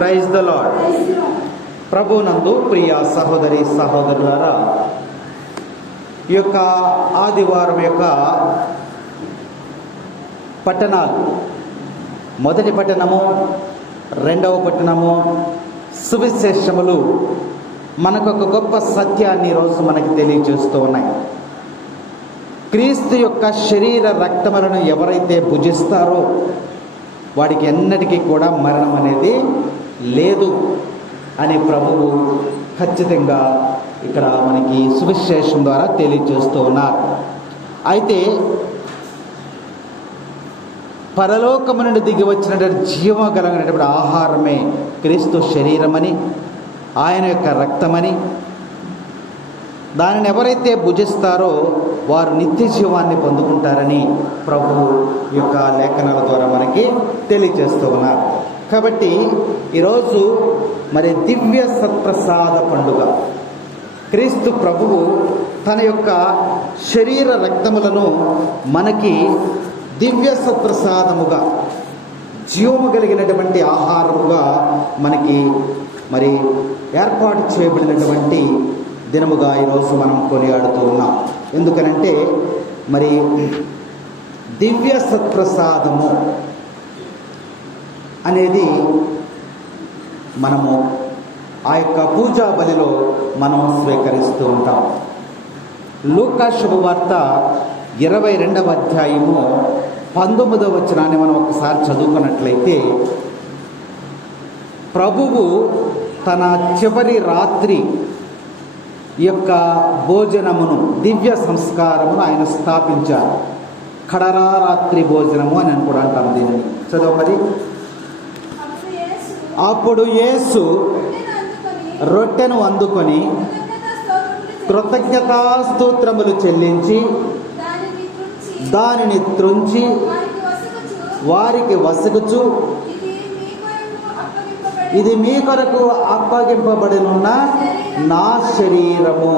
Praise the lord. ప్రభునందు ప్రియ సహోదరి సహోదరులారా, ఈ యొక్క ఆదివారం యొక్క పట్టణాలు, మొదటి పట్టణము, రెండవ పట్టణము, సువిశేషములు మనకు ఒక గొప్ప సత్యాన్ని ఈరోజు మనకి తెలియజేస్తూ ఉన్నాయి. క్రీస్తు యొక్క శరీర రక్తములను ఎవరైతే భుజిస్తారో వాడికి ఎన్నటికీ కూడా మరణం అనేది లేదు అని ప్రభువు ఖచ్చితంగా ఇక్కడ మనకి సువిశేషం ద్వారా తెలియజేస్తూ ఉన్నారు. అయితే పరలోకము నుండి దిగి వచ్చినటువంటి జీవం కలిగినటువంటి ఆహారమే క్రీస్తు శరీరమని, ఆయన యొక్క రక్తమని, దానిని ఎవరైతే భుజిస్తారో వారు నిత్య జీవాన్ని పొందుకుంటారని ప్రభువు యొక్క లేఖనాల ద్వారా మనకి తెలియజేస్తూ ఉన్నారు. కాబట్టి ఈరోజు మరి దివ్య సత్ప్రసాద పండుగ. క్రీస్తు ప్రభువు తన యొక్క శరీర రక్తములను మనకి దివ్య సత్ప్రసాదముగా, జీవము కలిగినటువంటి ఆహారముగా మనకి మరి ఏర్పాటు చేయబడినటువంటి దినముగా ఈరోజు మనం కొనియాడుతూ ఉన్నాం. ఎందుకనంటే మరి దివ్య సత్ప్రసాదము అనేది మనము ఆ యొక్క పూజా బలిలో మనం స్వీకరిస్తూ ఉంటాం. లూకా శుభవార్త 22వ అధ్యాయము 19వ వచనాన్ని మనం ఒకసారి చదువుకున్నట్లయితే, ప్రభువు తన చివరి రాత్రి ఈ యొక్క భోజనమును, దివ్య సంస్కారమును ఆయన స్థాపించారు. కడరారాత్రి భోజనము అని కూడా అంటాం దీనిని. చదువు మరి. అప్పుడు యేసు రొట్టెను అందుకొని కృతజ్ఞతాస్తోత్రములు చెల్లించి దానిని త్రుంచి వారికి వసగుచు, ఇది మీ కొరకు అప్పగింపబడినున్న నా శరీరము,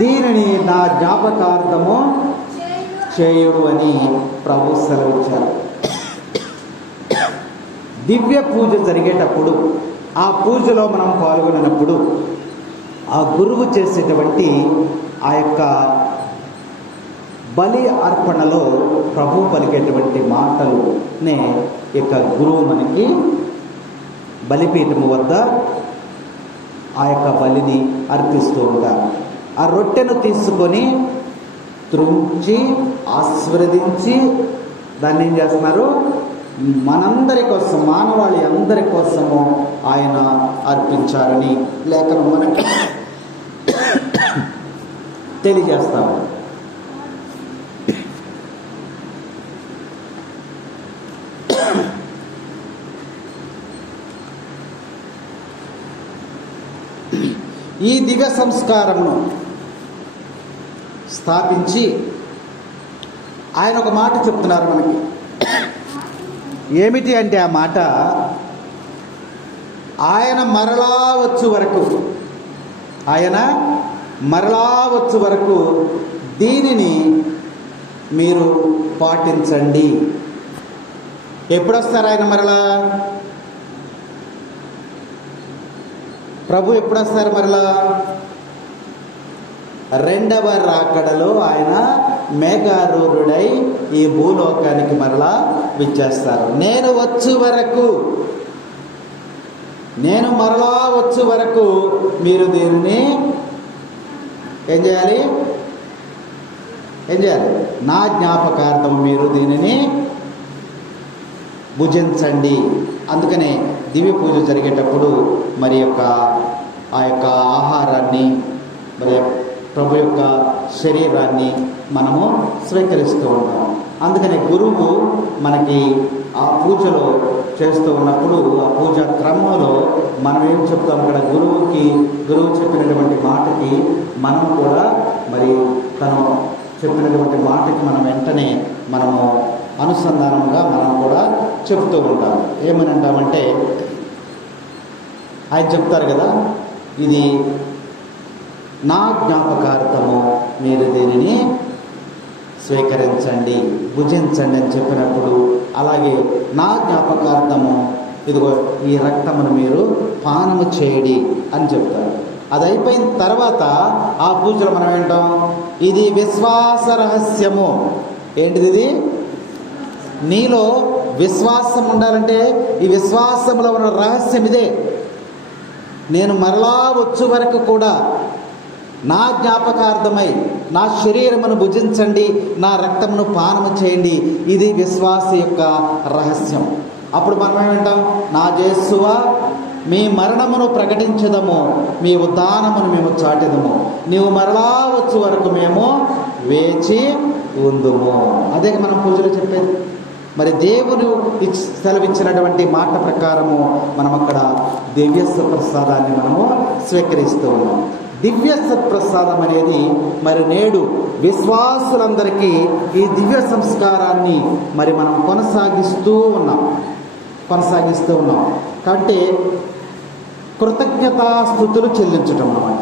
దీనిని నా జ్ఞాపకార్థము చేయుడు అని ప్రభు సెలవిచ్చారు. దివ్య పూజ జరిగేటప్పుడు, ఆ పూజలో మనం పాల్గొన్నప్పుడు ఆ గురువు చేసేటువంటి ఆ యొక్క బలి అర్పణలో ప్రభు పలికేటువంటి మాటలునే యొక్క గురువు మనకి బలిపీఠము వద్ద ఆ యొక్క బలిని అర్పిస్తూ ఉంటారు. ఆ రొట్టెను తీసుకొని త్రుంచి ఆశీర్వదించి దాన్ని ఏం చేస్తున్నారు, మనందరి కోసం, మానవాళి అందరి కోసము ఆయన అర్పించారని లేఖనం మనకి తెలియజేస్తాము. ఈ దివ్య సంస్కారమును స్థాపించి ఆయన ఒక మాట చెప్తున్నారు మనకి. ఏమిటి అంటే ఆ మాట, ఆయన మరలా వచ్చు వరకు, ఆయన మరలా వచ్చు వరకు దీనిని మీరు పాటించండి. ఎప్పుడు వస్తారు ఆయన మరలా? ప్రభు ఎప్పుడు వస్తారు మరలా? రెండవ రాకడలో ఆయన మేఘారూఢుడై ఈ భూలోకానికి మరలా విచ్చేస్తారు. నేను మరలా వచ్చు వరకు మీరు దీనిని ఏం చేయాలి? నా జ్ఞాపకార్థం మీరు దీనిని భుజించండి. అందుకనే దివ్య పూజ జరిగేటప్పుడు మరి ఆ యొక్క ఆహారాన్ని, మరి ప్రభు యొక్క శరీరాన్ని మనము స్వీకరిస్తూ ఉంటాం. అందుకని గురువు మనకి ఆ పూజలో చేస్తూ ఉన్నప్పుడు, ఆ పూజా క్రమంలో మనం ఏం చెప్తాం, ఇక్కడ గురువు చెప్పినటువంటి మాటకి మనం కూడా మరి తను చెప్పినటువంటి మాటకి మనం వెంటనే మనము అనుసంధానంగా మనం కూడా చెప్తూ ఉంటాం. ఏమని అంటామంటే, ఆయన చెప్తారు కదా, ఇది నా జ్ఞాపకార్థము మీరు దీనిని స్వీకరించండి, భుజించండి అని చెప్పినప్పుడు, అలాగే నా జ్ఞాపకార్థము ఇదిగో ఈ రక్తమును మీరు పానము చేయడి అని చెప్తారు. అది అయిపోయిన తర్వాత ఆ పూజలో మనం ఏంటాం, ఇది విశ్వాస రహస్యము. ఏంటిది ఇది? నీలో విశ్వాసం ఉండాలంటే ఈ విశ్వాసంలో ఉన్న రహస్యం ఇదే. నేను మరలా వచ్చు వరకు కూడా నా జ్ఞాపకార్థమై నా శరీరమును భుజించండి, నా రక్తమును పానము చేయండి. ఇది విశ్వాస యొక్క రహస్యం. అప్పుడు మనం ఏమంటాం, నా యేసువా మీ మరణమును ప్రకటించదము, మీ ఉద్ధానమును మేము చాటెదము, నీవు మరలా వచ్చు వరకు మేము వేచి ఉందుము. అదే మనం పూజలో చెప్పేది. మరి దేవుడు సెలవిచ్చినటువంటి మాట ప్రకారము మనం అక్కడ దివ్య సత్ప్రసాదాన్ని మనము స్వీకరిస్తూ ఉన్నాం. దివ్య సత్ప్రసాదం అనేది మరి నేడు విశ్వాసులందరికీ ఈ దివ్య సంస్కారాన్ని మరి మనం కొనసాగిస్తూ ఉన్నాం. కాబట్టి కృతజ్ఞతాస్తుతులు చెల్లించటం అన్నమాట.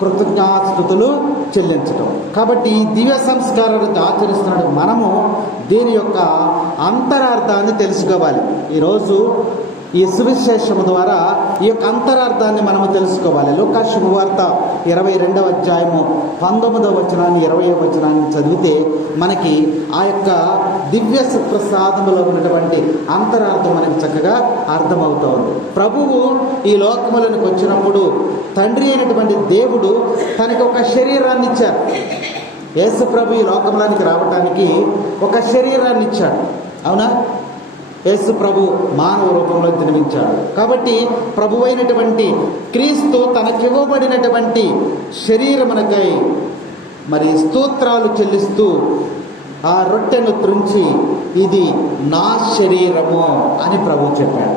కృతజ్ఞతాస్తుతులు చెల్లించటం. కాబట్టి ఈ దివ్య సంస్కారాన్ని ఆచరిస్తున్న మనము దీని యొక్క అంతరార్థాన్ని తెలుసుకోవాలి. ఈరోజు ఈ సువిశేషము ద్వారా ఈ యొక్క అంతరార్థాన్ని మనము తెలుసుకోవాలి. లూకా శుభవార్త 22వ అధ్యాయము 19వ వచనాన్ని 20వ వచనాన్ని చదివితే మనకి ఆ యొక్క దివ్య ప్రసాదములో ఉన్నటువంటి అంతరార్థం మనకి చక్కగా అర్థమవుతోంది. ప్రభువు ఈ లోకములకు వచ్చినప్పుడు తండ్రి అయినటువంటి దేవుడు తనకి ఒక శరీరాన్ని ఇచ్చారు. యేసు ప్రభు ఈ లోకంలోనికి రావటానికి ఒక శరీరాన్ని ఇచ్చాడు. అవునా? యేసు ప్రభు మానవ రూపంలో జన్మించాడు. కాబట్టి ప్రభు అయినటువంటి క్రీస్తు తనకివ్వబడినటువంటి శరీరమునకై మరి స్తోత్రాలు చెల్లిస్తూ ఆ రొట్టెను త్రుంచి ఇది నా శరీరము అని ప్రభు చెప్పాడు.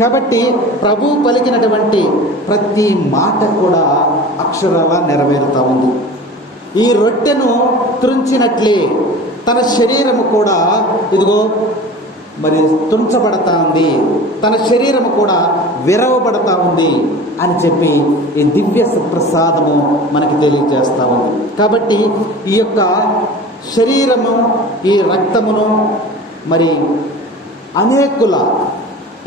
కాబట్టి ప్రభు పలికినటువంటి ప్రతి మాట కూడా అక్షరాల నెరవేరుతూ ఉంది. ఈ రొట్టెను త్రుంచినట్లే తన శరీరము కూడా ఇదిగో మరి తుంచబడతా ఉంది, తన శరీరము కూడా విరవబడతా ఉంది అని చెప్పి ఈ దివ్య ప్రసాదము మనకి తెలియజేస్తూ ఉంది. కాబట్టి ఈ యొక్క శరీరము ఈ రక్తమును మరి అనేకుల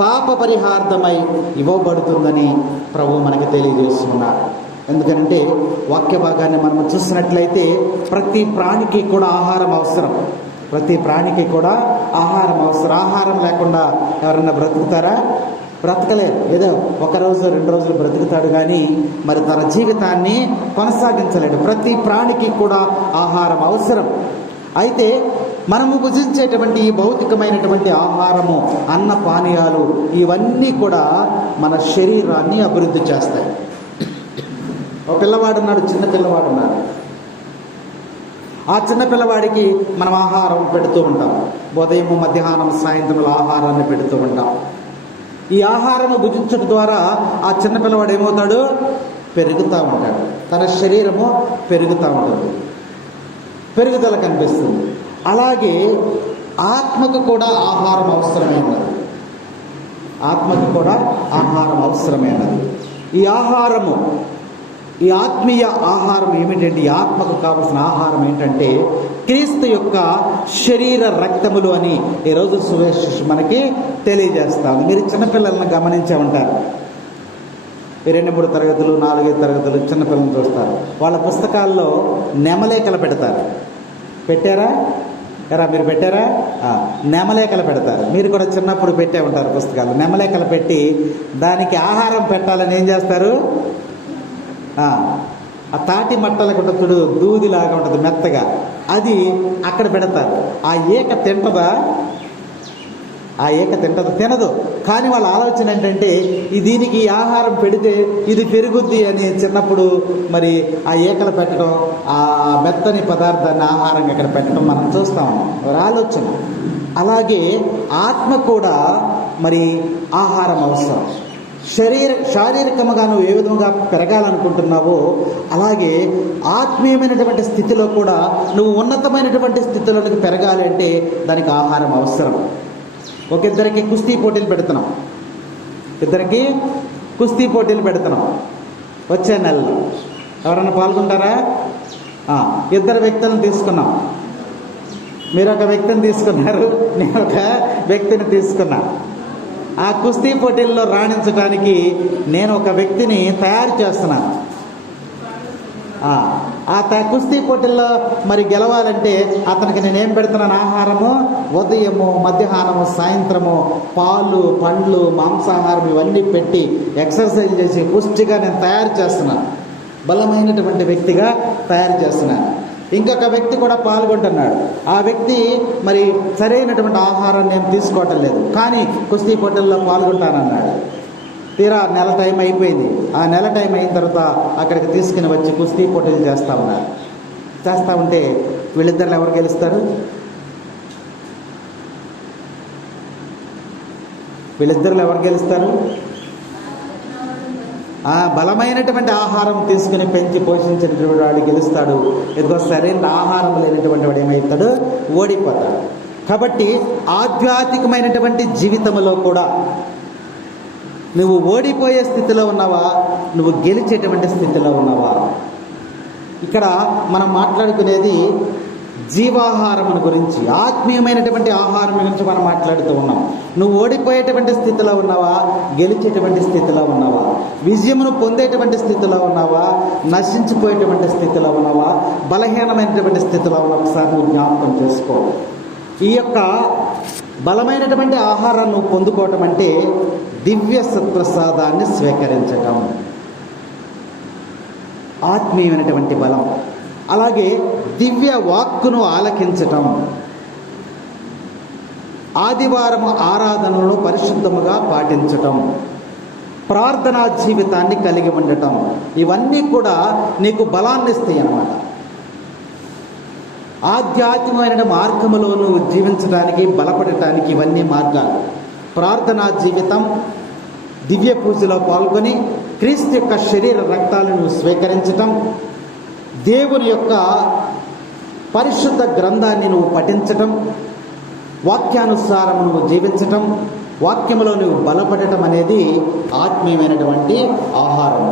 పాప పరిహార్థమై ఇవ్వబడుతుందని ప్రభు మనకి తెలియజేస్తున్నారు. ఎందుకంటే వాక్య భాగాన్ని మనం చూసినట్లయితే ప్రతి ప్రాణికి కూడా ఆహారం అవసరం. ప్రతి ప్రాణికి కూడా ఆహారం అవసరం. ఆహారం లేకుండా ఎవరన్నా బ్రతుకుతారా? బ్రతకలేరు. ఏదో ఒకరోజు 2 రోజులు బ్రతుకుతాడు కానీ మరి తన జీవితాన్ని కొనసాగించలేడు. ప్రతి ప్రాణికి కూడా ఆహారం అవసరం. అయితే మనము భుజించేటువంటి ఈ భౌతికమైనటువంటి ఆహారము, అన్న పానీయాలు ఇవన్నీ కూడా మన శరీరాన్ని అభివృద్ధి చేస్తాయి. ఒక పిల్లవాడు ఉన్నాడు, చిన్న పిల్లవాడు ఉన్నాడు. ఆ చిన్న పిల్లవాడికి మనం ఆహారం పెడుతూ ఉంటాం. ఉదయం, మధ్యాహ్నం, సాయంత్రం ఆహారాన్ని పెడుతూ ఉంటాం. ఈ ఆహారాన్ని భుజించడం ద్వారా ఆ చిన్న పిల్లవాడు ఏమవుతాడు? పెరుగుతూ ఉంటాడు. తన శరీరము పెరుగుతూ ఉంటుంది, పెరుగుదల కనిపిస్తుంది. అలాగే ఆత్మకు కూడా ఆహారం అవసరమైనది. ఆత్మకు కూడా ఆహారం అవసరమైనది. ఈ ఆహారము, ఈ ఆత్మీయ ఆహారం ఏమిటంటే, ఈ ఆత్మకు కావలసిన ఆహారం ఏంటంటే క్రీస్తు యొక్క శరీర రక్తములు అని ఈరోజు సువిశేషం మనకి తెలియజేస్తాము. మీరు చిన్నపిల్లలను గమనించే ఉంటారు. 2-3 తరగతులు, 4-5 తరగతులు చిన్నపిల్లలను చూస్తారు. వాళ్ళ పుస్తకాల్లో నెమలేకలు పెడతారు. పెట్టారా? మీరు పెట్టారా? నెమలేకలు పెడతారు. మీరు కూడా చిన్నప్పుడు పెట్టే ఉంటారు పుస్తకాలు. నెమలేకలు పెట్టి దానికి ఆహారం పెట్టాలని ఏం చేస్తారు? ఆ తాటి మట్టలకు ఉంటుంది, దూదిలాగా ఉంటుంది మెత్తగా, అది అక్కడ పెడతారు. ఆ ఏక తింటదా? ఆ ఏక తింటదు? తినదు. కానీ వాళ్ళ ఆలోచన ఏంటంటే దీనికి ఆహారం పెడితే ఇది పెరుగుద్ది అని చిన్నప్పుడు మరి ఆ ఏకలు పెట్టడం, ఆ మెత్తని పదార్థాన్ని ఆహారంగా అక్కడ పెట్టడం మనం చూస్తాము. వారి ఆలోచన. అలాగే ఆత్మ కూడా మరి ఆహారం అవసరం. శారీరకముగా నువ్వు ఏ విధంగా పెరగాలనుకుంటున్నావో అలాగే ఆత్మీయమైనటువంటి స్థితిలో కూడా నువ్వు ఉన్నతమైనటువంటి స్థితిలోకి పెరగాలి అంటే దానికి ఆహారం అవసరం. ఇద్దరికి కుస్తీ పోటీలు పెడుతున్నాం. ఇద్దరికి కుస్తీ పోటీలు పెడుతున్నాం వచ్చే నెలలో. ఎవరైనా పాల్గొంటారా? 2 వ్యక్తులను తీసుకున్నాం. మీరు ఒక వ్యక్తిని తీసుకున్నారు, నేను ఒక వ్యక్తిని తీసుకున్నా. ఆ కుస్తీ పోటీల్లో రాణించడానికి నేను ఒక వ్యక్తిని తయారు చేస్తున్నాను. కుస్తీ పోటీల్లో మరి గెలవాలంటే అతనికి నేనేం పెడుతున్నాను? ఆహారము ఉదయము, మధ్యాహ్నము, సాయంత్రము పాలు, పండ్లు, మాంసాహారం ఇవన్నీ పెట్టి ఎక్సర్సైజ్ చేసి పుష్టిగా నేను తయారు చేస్తున్నాను. బలమైనటువంటి వ్యక్తిగా తయారు చేస్తున్నాను. ఇంకొక వ్యక్తి కూడా పాల్గొంటున్నాడు. ఆ వ్యక్తి మరి సరైనటువంటి ఆహారం నేను తీసుకోవటం లేదు, కానీ కుస్తీ పోటీల్లో పాల్గొంటానన్నాడు. తీరా నెల టైం అయిపోయింది. ఆ నెల టైం అయిన తర్వాత అక్కడికి తీసుకుని వచ్చి కుస్తీ పోటీలు చేస్తూ ఉన్నారు. చేస్తూ ఉంటే వీళ్ళిద్దరిలో ఎవరు గెలుస్తారు? వీళ్ళిద్దరిలో ఎవరు గెలుస్తారు? బలమైనటువంటి ఆహారం తీసుకుని పెంచి పోషించినటువంటి వాడు గెలుస్తాడు. ఇదిగో సరైన ఆహారం లేనటువంటి వాడు ఏమవుతాడు? ఓడిపోతాడు. కాబట్టి ఆధ్యాత్మికమైనటువంటి జీవితంలో కూడా నువ్వు ఓడిపోయే స్థితిలో ఉన్నావా? నువ్వు గెలిచేటువంటి స్థితిలో ఉన్నావా? ఇక్కడ మనం మాట్లాడుకునేది జీవాహారం గురించి, ఆత్మీయమైనటువంటి ఆహారం గురించి మనం మాట్లాడుతూ ఉన్నాం. నువ్వు ఓడిపోయేటువంటి స్థితిలో ఉన్నావా? గెలిచేటువంటి స్థితిలో ఉన్నావా? విజయమును పొందేటువంటి స్థితిలో ఉన్నావా? నశించిపోయేటువంటి స్థితిలో ఉన్నావా? బలహీనమైనటువంటి స్థితిలో ఉన్నావా? ఒకసారి నువ్వు జ్ఞాపకం చేసుకో. ఈ యొక్క బలమైనటువంటి ఆహారాన్ని నువ్వు పొందుకోవటం అంటే దివ్య సత్ప్రసాదాన్ని స్వీకరించటం, ఆత్మీయమైనటువంటి బలం. అలాగే దివ్య వాక్కును ఆలకించటం, ఆదివారం ఆరాధనలో పరిశుద్ధముగా పాటించటం, ప్రార్థనా జీవితాన్ని కలిగి ఉండటం, ఇవన్నీ కూడా నీకు బలాన్ని ఇస్తాయి అన్నమాట. ఆధ్యాత్మికమైన మార్గములో నువ్వు జీవించడానికి, బలపడటానికి ఇవన్నీ మార్గాలు. ప్రార్థనా జీవితం, దివ్య పూజలో పాల్గొని క్రీస్తు యొక్క శరీర రక్తాలను స్వీకరించటం, దేవుని యొక్క పరిశుద్ధ గ్రంథాన్ని నువ్వు పఠించటం, వాక్యానుసారం నువ్వు జీవించటం, వాక్యములో నువ్వు బలపడటం అనేది ఆత్మీయమైనటువంటి ఆహారం.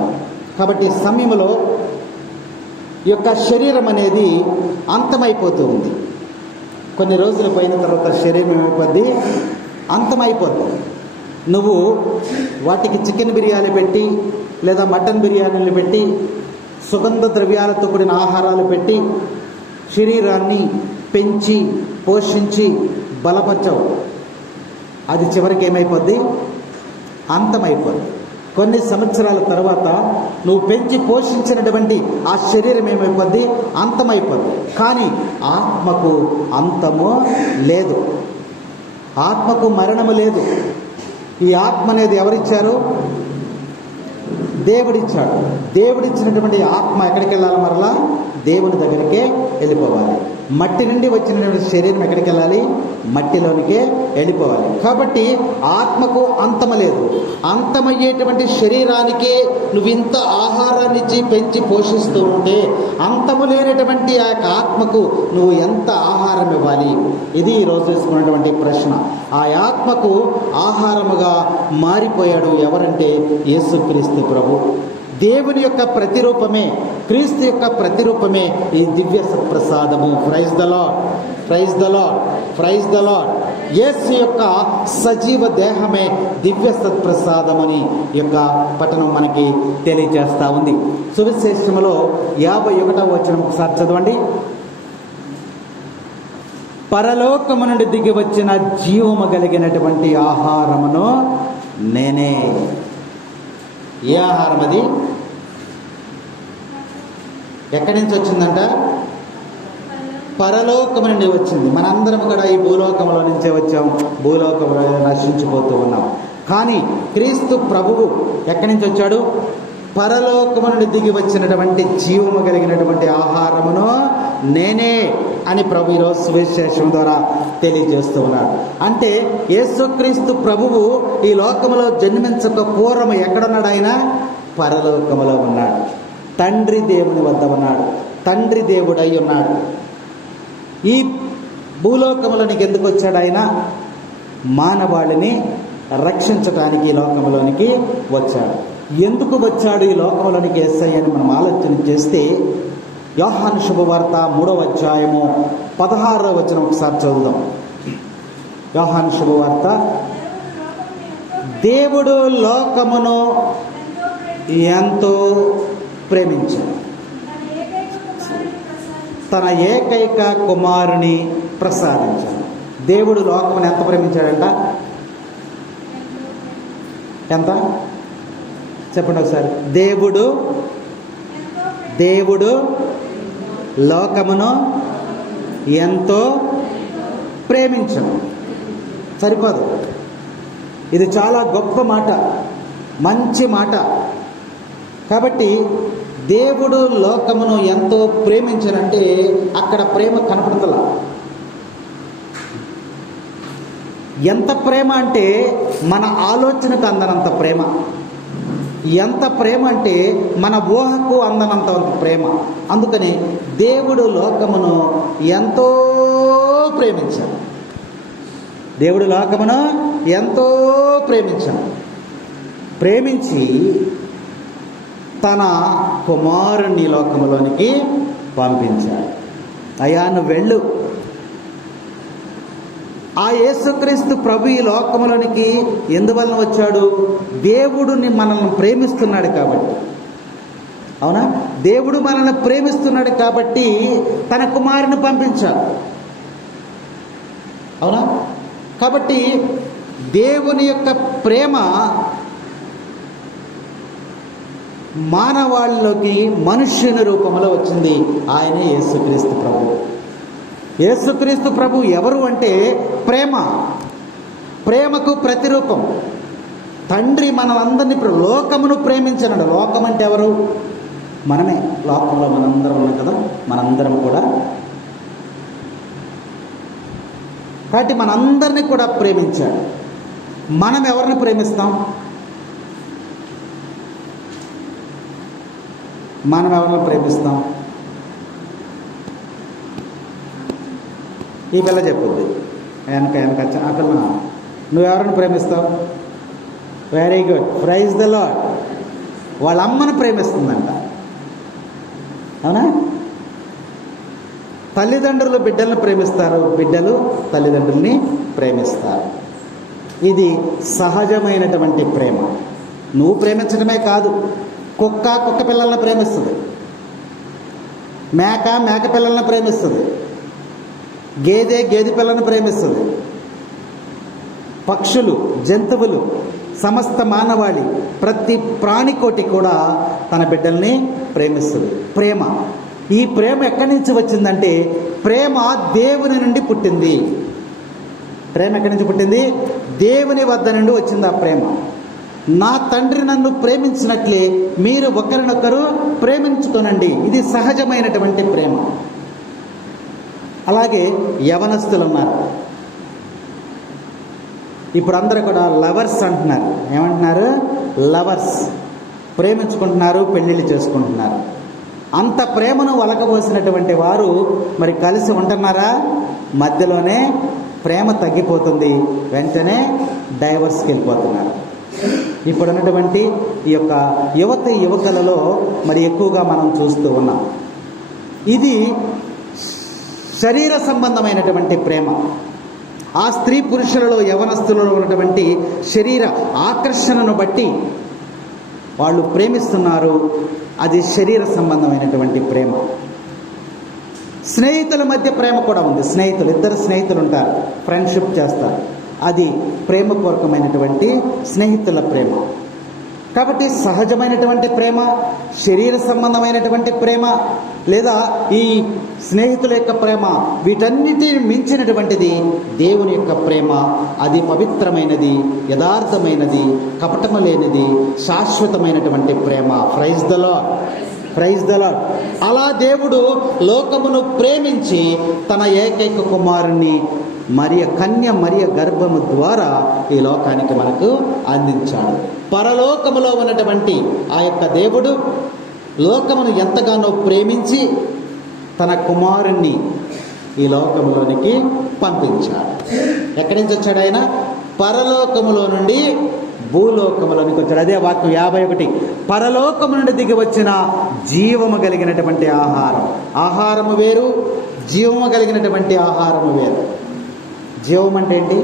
కాబట్టి ఈ సమయంలో ఈ యొక్క శరీరం అనేది అంతమైపోతూ ఉంది. కొన్ని రోజులు పోయిన తర్వాత శరీరం ఏమైపోద్ది? అంతమైపోతుంది. నువ్వు వాటికి చికెన్ బిర్యానీ పెట్టి లేదా మటన్ బిర్యానీలు పెట్టి సుగంధ ద్రవ్యాలతో కూడిన ఆహారాలు పెట్టి శరీరాన్ని పెంచి పోషించి బలపరచవు. అది చివరికి ఏమైపోద్ది? అంతమైపోద్ది. కొన్ని సంవత్సరాల తర్వాత నువ్వు పెంచి పోషించినటువంటి ఆ శరీరం ఏమైపోద్ది? అంతమైపోద్ది. కానీ ఆత్మకు అంతము లేదు, ఆత్మకు మరణము లేదు. ఈ ఆత్మ అనేది ఎవరిచ్చారు? దేవుడిచ్చాడు. దేవుడిచ్చినటువంటి ఆత్మ ఎక్కడికి వెళ్ళాలి? మరలా దేవుని దగ్గరికే వెళ్ళిపోవాలి. మట్టి నుండి వచ్చినటువంటి శరీరం ఎక్కడికి వెళ్ళాలి? మట్టిలోనికే వెళ్ళిపోవాలి. కాబట్టి ఆత్మకు అంతము లేదు. అంతమయ్యేటువంటి శరీరానికే నువ్వు ఇంత ఆహారాన్ని ఇచ్చి పెంచి పోషిస్తూ ఉంటే అంతము లేనటువంటి ఆ యొక్క ఆత్మకు నువ్వు ఎంత ఆహారం ఇవ్వాలి? ఇది ఈరోజు వేసుకున్నటువంటి ప్రశ్న. ఆ ఆత్మకు ఆహారముగా మారిపోయాడు ఎవరంటే యేసుక్రీస్తు ప్రభు. దేవుని యొక్క ప్రతిరూపమే, క్రీస్తు యొక్క ప్రతిరూపమే ఈ దివ్య సత్ప్రసాదము. Praise the lord, praise the lord, praise the Lord. యేసు యొక్క సజీవ దేహమే దివ్య సత్ప్రసాదమని యొక్క పఠనం మనకి తెలియజేస్తూ ఉంది. సువిశేషములో 51వ వచనం ఒకసారి చదవండి. పరలోకము నుండి దిగి వచ్చిన జీవము కలిగినటువంటి ఆహారమును నేనే. ఏ ఆహారం అది? ఎక్కడి నుంచి వచ్చిందంట? పరలోకము నుండి వచ్చింది. మనందరం కూడా ఈ భూలోకంలో నుంచే వచ్చాం, భూలోకంలో నశించిపోతూ ఉన్నాం. కానీ క్రీస్తు ప్రభువు ఎక్కడి నుంచి వచ్చాడు? పరలోకము నుండి దిగి వచ్చినటువంటి జీవము కలిగినటువంటి ఆహారమును నేనే అని ప్రభు ఈరోజు సువిశేషం ద్వారా తెలియజేస్తూ ఉన్నాడు. అంటే యేసుక్రీస్తు ప్రభువు ఈ లోకములో జన్మించక పూర్వము ఎక్కడున్నాడు? ఆయన పరలోకములో ఉన్నాడు. తండ్రి దేవుని వద్ద ఉన్నాడు. తండ్రి దేవుడై ఉన్నాడు. ఈ భూలోకములోనికి ఎందుకు వచ్చాడు? ఆయన మానవాళిని రక్షించడానికి ఈ లోకంలోనికి వచ్చాడు. ఎందుకు వచ్చాడు ఈ లోకంలోనికి యేసయ్య అని మనం ఆలోచన చేస్తే యోహాను శుభవార్త 3వ అధ్యాయము 16వ వచనం ఒకసారి చదువుదాం. యోహాను శుభవార్త దేవుడు లోకమును ఎంతో ప్రేమించాడు, తన ఏకైక కుమారుని ప్రసాదించాడు. దేవుడు లోకమును ఎంత ప్రేమించాడంట? ఎంత చెప్పండి ఒకసారి. దేవుడు లోకమును ఎంతో ప్రేమించను. సరిపోదు. ఇది చాలా గొప్ప మాట, మంచి మాట. కాబట్టి దేవుడు లోకమును ఎంతో ప్రేమించనంటే అక్కడ ప్రేమ కనపడతలా. ఎంత ప్రేమ అంటే మన ఆలోచనకు అందనంత ప్రేమ. ఎంత ప్రేమ అంటే మన ఊహకు అందనంత ప్రేమ. అందుకని దేవుడు లోకమును ఎంతో ప్రేమించాడు. దేవుడు లోకమును ఎంతో ప్రేమించాడు. ప్రేమించి తన కుమారుని లోకములోనికి పంపించాడు. అయ్యా నువ్వు వెళ్ళు. ఆ యేసుక్రీస్తు ప్రభు ఈ లోకములోనికి ఎందువలన వచ్చాడు? దేవుడిని మనల్ని ప్రేమిస్తున్నాడు కాబట్టి. అవునా? దేవుడు మనల్ని ప్రేమిస్తున్నాడు కాబట్టి తన కుమారుని పంపించాడు. అవునా? కాబట్టి దేవుని యొక్క ప్రేమ మానవాళిలోకి మనుష్యుని రూపంలో వచ్చింది. ఆయనే యేసుక్రీస్తు ప్రభు. యేసుక్రీస్తు ప్రభు ఎవరు అంటే ప్రేమ. ప్రేమకు ప్రతిరూపం. తండ్రి మనలందరినీ లోకమును ప్రేమించనడు. లోకం అంటే ఎవరు? మనమే. లోకంలో మనందరం ఉన్నాం కదా, మనందరం కూడా. కాబట్టి మనందరినీ కూడా ప్రేమించాడు. మనం ఎవరిని ప్రేమిస్తాం? మనం ఎవరిని ప్రేమిస్తాం? ఈ పిల్ల చెప్పుద్ది వెనక అక్కడ నువ్వెవరిని ప్రేమిస్తావు? Very good, praise the Lord. వాళ్ళ అమ్మను ప్రేమిస్తుందంట. అవునా? తల్లిదండ్రులు బిడ్డలను ప్రేమిస్తారు, బిడ్డలు తల్లిదండ్రుల్ని ప్రేమిస్తారు. ఇది సహజమైనటువంటి ప్రేమ. నువ్వు ప్రేమించడమే కాదు, కుక్క పిల్లలను ప్రేమిస్తుంది, మేక పిల్లలను ప్రేమిస్తుంది, గేదె పిల్లలను ప్రేమిస్తుంది, పక్షులు, జంతువులు, సమస్త మానవాళి, ప్రతి ప్రాణికోటి కూడా తన బిడ్డల్ని ప్రేమిస్తుంది. ప్రేమ. ఈ ప్రేమ ఎక్కడి నుంచి వచ్చిందంటే ప్రేమ దేవుని నుండి పుట్టింది. ప్రేమ ఎక్కడి నుంచి పుట్టింది? దేవుని వద్ద నుండి వచ్చింది ఆ ప్రేమ. నా తండ్రి నన్ను ప్రేమించినట్లే మీరు ఒకరినొకరు ప్రేమించుకోనండి. ఇది సహజమైనటువంటి ప్రేమ. అలాగే యవనస్తులు ఉన్నారు. ఇప్పుడు అందరూ కూడా లవర్స్ అంటున్నారు. ఏమంటున్నారు? లవర్స్. ప్రేమించుకుంటున్నారు, పెళ్ళిళ్ళు చేసుకుంటున్నారు. అంత ప్రేమను వలకబోసినటువంటి వారు మరి కలిసి ఉంటున్నారా? మధ్యలోనే ప్రేమ తగ్గిపోతుంది, వెంటనే డైవర్స్కి వెళ్ళిపోతున్నారు. ఇప్పుడు ఉన్నటువంటి ఈ యొక్క యువకులలో మరి ఎక్కువగా మనం చూస్తూ ఉన్నాం. ఇది శరీర సంబంధమైనటువంటి ప్రేమ. ఆ స్త్రీ పురుషులలో, యవనస్తులలో ఉన్నటువంటి శరీర ఆకర్షణను బట్టి వాళ్ళు ప్రేమిస్తున్నారు. అది శరీర సంబంధమైనటువంటి ప్రేమ. స్నేహితుల మధ్య ప్రేమ కూడా ఉంది. ఇద్దరు స్నేహితులు ఉంటారు, ఫ్రెండ్షిప్ చేస్తారు. అది ప్రేమపూర్వకమైనటువంటి స్నేహితుల ప్రేమ. కాబట్టి సహజమైనటువంటి ప్రేమ, శరీర సంబంధమైనటువంటి ప్రేమ, లేదా ఈ స్నేహితుల యొక్క ప్రేమ, వీటన్నిటిని మించినటువంటిది దేవుని యొక్క ప్రేమ. అది పవిత్రమైనది, యథార్థమైనది, కపటము లేనిది, శాశ్వతమైనటువంటి ప్రేమ. Praise the lord, praise the Lord. అలా దేవుడు లోకమును ప్రేమించి తన ఏకైక కుమారుణ్ణి కన్య మరియ గర్భము ద్వారా ఈ లోకానికి మనకు అందించాడు. పరలోకములో ఉన్నటువంటి ఆ యొక్క దేవుడు లోకమును ఎంతగానో ప్రేమించి తన కుమారుణ్ణి ఈ లోకములోనికి పంపించాడు. ఎక్కడి నుంచి వచ్చాడు ఆయన? పరలోకములో నుండి భూలోకములోనికి వచ్చాడు. అదే వాక్యం 51. పరలోకము నుండి దిగి వచ్చిన జీవము కలిగినటువంటి ఆహారం. ఆహారము వేరు, జీవము కలిగినటువంటి ఆహారము వేరు. జీవం అంటే ఏంటి?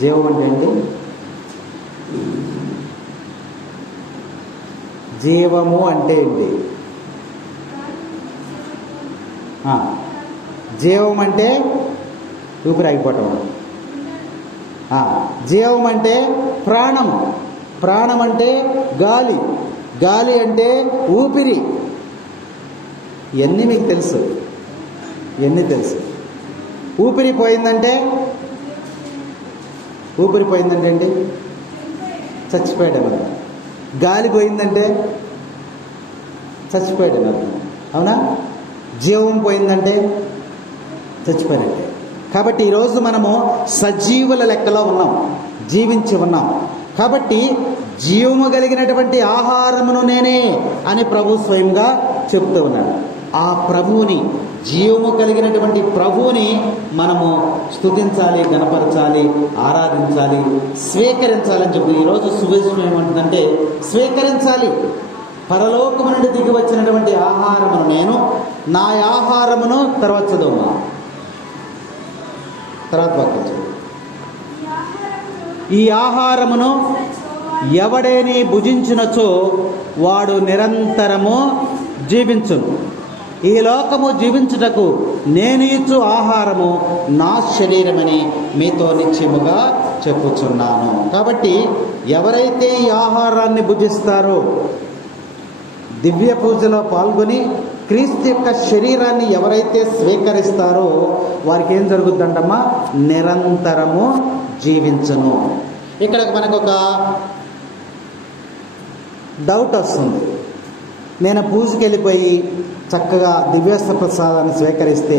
జీవం అంటే ఏంటి? జీవము అంటే ఏంటి? జీవం అంటే ఊపిరి ఆగిపోవటం. జీవం అంటే ప్రాణము. ప్రాణం అంటే గాలి. గాలి అంటే ఊపిరి. ఇవన్నీ మీకు తెలుసు. ఇవన్నీ తెలుసు. ఊపిరి పోయిందంటే ఏంటి? చచ్చిపోయాడని. గాలి పోయిందంటే చచ్చిపోయాడని అర్థం. అవునా? జీవం పోయిందంటే చచ్చిపోయినట్టే. కాబట్టి ఈరోజు మనము సజీవుల లెక్కలో ఉన్నాం, జీవించి ఉన్నాం. కాబట్టి జీవము కలిగినటువంటి ఆహారమును నేనే అని ప్రభు స్వయంగా చెప్తూ ఉన్నాడు. ఆ ప్రభువుని, జీవము కలిగినటువంటి ప్రభువుని మనము స్తుతించాలి, గణపరచాలి, ఆరాధించాలి, స్వీకరించాలని చెప్పి ఈరోజు సువిశేషం ఏమంటుందంటే స్వీకరించాలి. పరలోకము నుండి దిగి వచ్చినటువంటి ఆహారమును నేను, నా ఆహారమును తర్వాత చదువు, తర్వాత వాక్యం. ఈ ఆహారమును ఎవడేని భుజించినచో వాడు నిరంతరము జీవించును. ఈ లోకము జీవించుటకు నేను ఇచ్చు ఆహారము నా శరీరమని మీతో నిశ్చయముగా చెప్పుచున్నాను. కాబట్టి ఎవరైతే ఈ ఆహారాన్ని భుజిస్తారో, దివ్య పూజలో పాల్గొని క్రీస్తు యొక్క శరీరాన్ని ఎవరైతే స్వీకరిస్తారో వారికి ఏం జరుగుతుందంటమ్మా? నిరంతరము జీవించును. ఇక్కడ మనకు ఒక డౌట్ వస్తుంది. నేను పూజకి వెళ్ళిపోయి చక్కగా దివ్యాస్త్ర ప్రసాదాన్ని స్వీకరిస్తే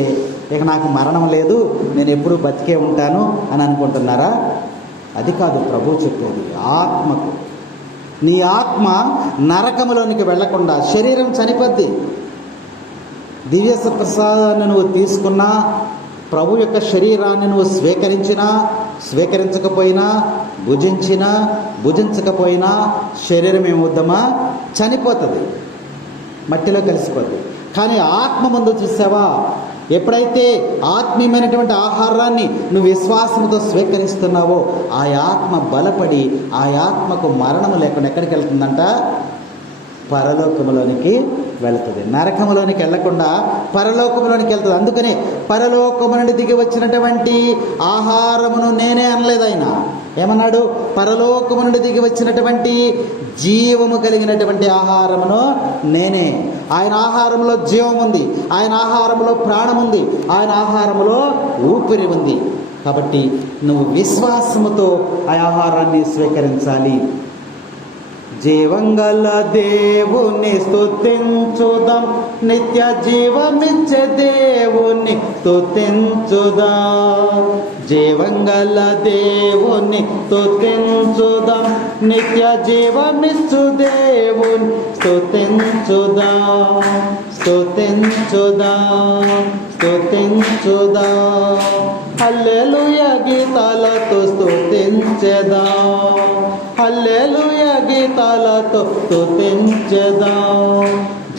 ఇక నాకు మరణం లేదు, నేను ఎప్పుడూ బతికే ఉంటాను అని అనుకుంటున్నారా? అది కాదు ప్రభు చెప్పేది. ఆత్మకు, నీ ఆత్మ నరకములోనికి వెళ్లకుండా, శరీరం చనిపోద్ది. దివ్యాస్త్ర ప్రసాదాన్ని నువ్వు తీసుకున్నా, ప్రభు యొక్క శరీరాన్ని నువ్వు స్వీకరించినా, స్వీకరించకపోయినా, భుజించినా, భుజించకపోయినా శరీరం ఏమవుద్దమా? చనిపోతుంది, మట్టిలో కలిసిపోతుంది. కానీ ఆత్మ ముందు చూసావా? ఎప్పుడైతే ఆత్మీయమైనటువంటి ఆహారాన్ని నువ్వు విశ్వాసంతో స్వీకరిస్తున్నావో ఆ ఆత్మ బలపడి ఆ ఆత్మకు మరణము లేకుండా ఎక్కడికి వెళ్తుందంట? పరలోకములోనికి వెళుతుంది. నరకములోనికి వెళ్లకుండా పరలోకములోనికి వెళ్తుంది. అందుకనే పరలోకము నుండి దిగి వచ్చినటువంటి ఆహారమును నేనే అనలేదు ఆయన. ఏమన్నాడు? పరలోకము నుండి దిగి వచ్చినటువంటి జీవము కలిగినటువంటి ఆహారమును నేనే. ఆయన ఆహారంలో జీవం ఉంది, ఆయన ఆహారంలో ప్రాణం ఉంది, ఆయన ఆహారంలో ఊపిరి ఉంది. కాబట్టి నువ్వు విశ్వాసముతో ఆ ఆహారాన్ని స్వీకరించాలి. జీవంగల దేవుని స్తుతించుదాం, నిత్య జీవమిచ్చే దేవుని స్తుతించుదాం. జీవంగల దేవుని స్తుతించుదాం, నిత్య జీవమిచ్చు దేవుని స్తుతించుదాం. స్తుతించుదాం, స్తుతించుదాం. హల్లెలూయా గీతాలతో స్తుతించెదాం, హల్లెలూయా గీతాలతో స్తుతించెదాం.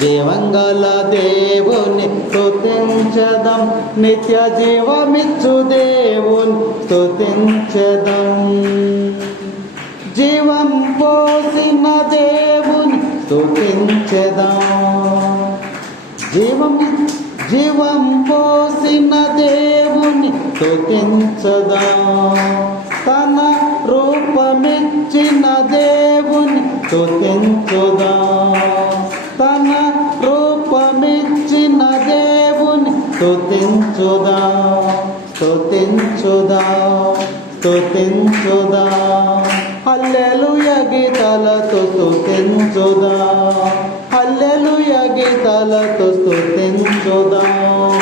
జీవంగల దేవుని స్తుతించెదాం, నిత్య జీవమిచ్చు దేవుని స్తుతించెదాం. జీవం పోసిన దేవుని స్తుతించెదాం. జీవం పోసిన దేవుని స్తుతించెదాం. తన రూపమిచ్చిన దేవుని స్తుతించుదాం. తన రూపమిచ్చిన దేవుని స్తుతించుదాం. స్తుతించుదాం, స్తుతించుదాం. హల్లెలూయా గీతాలతో స్తుతించుదాం, హల్లెలూయా గీతాలతో స్తుతించుదాం.